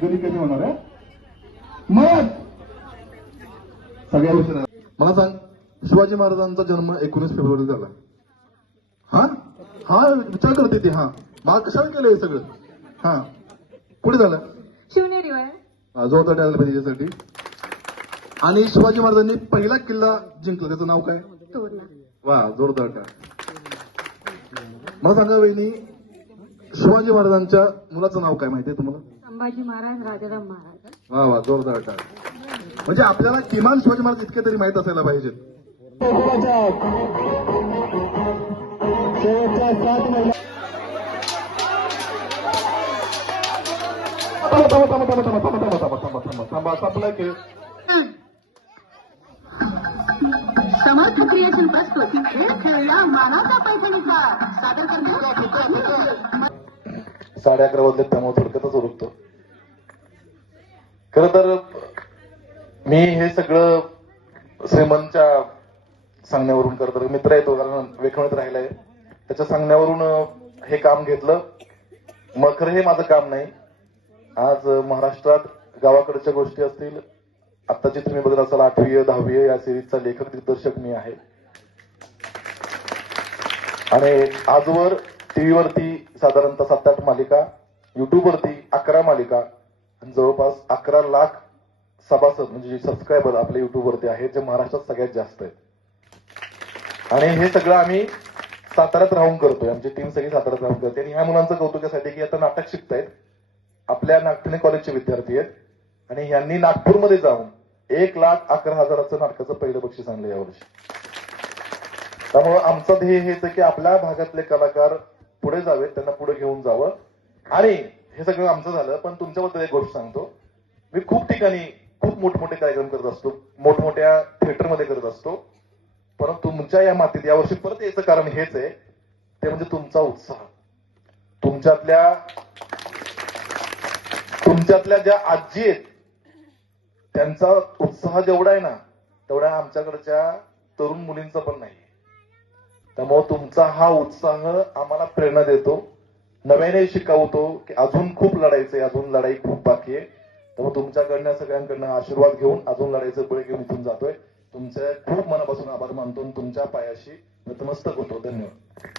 गणित कधी होणार आहे मग सगळ्या गोष्टी मला सांग. शिवाजी महाराजांचा जन्म 19 फेब्रुवारी झाला. हा हा विचार करते ते. हा मला कशाला केलं हे सगळं. हा कुठे झालं शिवनेरी जोरदार टाळायला पाहिजे त्यासाठी. आणि शिवाजी महाराजांनी पहिला किल्ला जिंकला त्याचं नाव काय. वा जोरदार टाळ. मला सांगा वहिनी शिवाजी महाराजांच्या मुलाचं नाव काय माहितीये तुम्हाला. संभाजी महाराज राजाराम महाराज. वा वा जोरदार टाळ. म्हणजे आपल्याला किमान शिवाजी महाराज इतके तरी माहित असायला पाहिजे. समर्थ क्रिएशन प्रस्तुत खेळ खेळूया मानवता पैठणीचा सादर करतो. 11:30 वाजले त्यामुळे थोडक्यातच उरकतो. खरं तर मी हे सगळं श्रीमंतच्या सांगण्यावरून करत मित्र येतो कारण वेखणत राहिलाय त्याच्या सांगण्यावरून हे काम घेतलं. मग खरं हे माझं काम नाही. आज महाराष्ट्रात गावाकडच्या गोष्टी असतील. आत्ताची तुम्ही बघत असाल 8वी 10वी या सिरीजचा लेखक दिग्दर्शक मी आहे. आणि आजवर टीव्हीवरती साधारणतः 7-8 मालिका, युट्यूबवरती 11 मालिका आणि जवळपास 11 लाख सभासद म्हणजे सबस्क्रायबर आपल्या युट्यूबवरती आहेत जे महाराष्ट्रात सगळ्यात जास्त आहेत. आणि हे सगळं आम्ही साताऱ्यात राहून करतोय. आमची टीम सगळी साताऱ्यात राहून करते. आणि ह्या मुलांचं कौतुकासाठी की आता नाटक शिकतायत. आपल्या नागठणे कॉलेजचे विद्यार्थी आहेत आणि ह्यांनी नागपूरमध्ये जाऊन 1,11,000 नाटकाचं पहिलं बक्षीस आणलं यावर्षी. त्यामुळं आमचं ध्येय हेच आहे की आपल्या भागातले कलाकार पुढे जावेत, त्यांना पुढे घेऊन जावं. आणि हे सगळं आमचं झालं. पण तुमच्याबद्दल एक गोष्ट सांगतो. मी खूप ठिकाणी खूप मोठमोठे कार्यक्रम करत असतो, मोठमोठ्या थिएटरमध्ये करत असतो. परंतु तुमच्या या मातीत यावर्षी परत याचं कारण हेच आहे ते म्हणजे तुमचा उत्साह. तुमच्यातल्या ज्या आजी आहेत त्यांचा उत्साह जेवढा आहे ना तेवढा आमच्याकडच्या तरुण मुलींचा पण नाही. त्यामुळे तुमचा हा उत्साह आम्हाला प्रेरणा देतो, नव्याने शिकवतो की अजून खूप लढायचंय, अजून लढाई खूप बाकी आहे. त्यामुळे तुमच्याकडनं सगळ्यांकडनं आशीर्वाद घेऊन अजून लढायचं बळ घेऊन इथून जातोय. तुमचे खूप मनापासून आभार मानतो. तुमच्या पायाशी नतमस्तक होतो. धन्यवाद.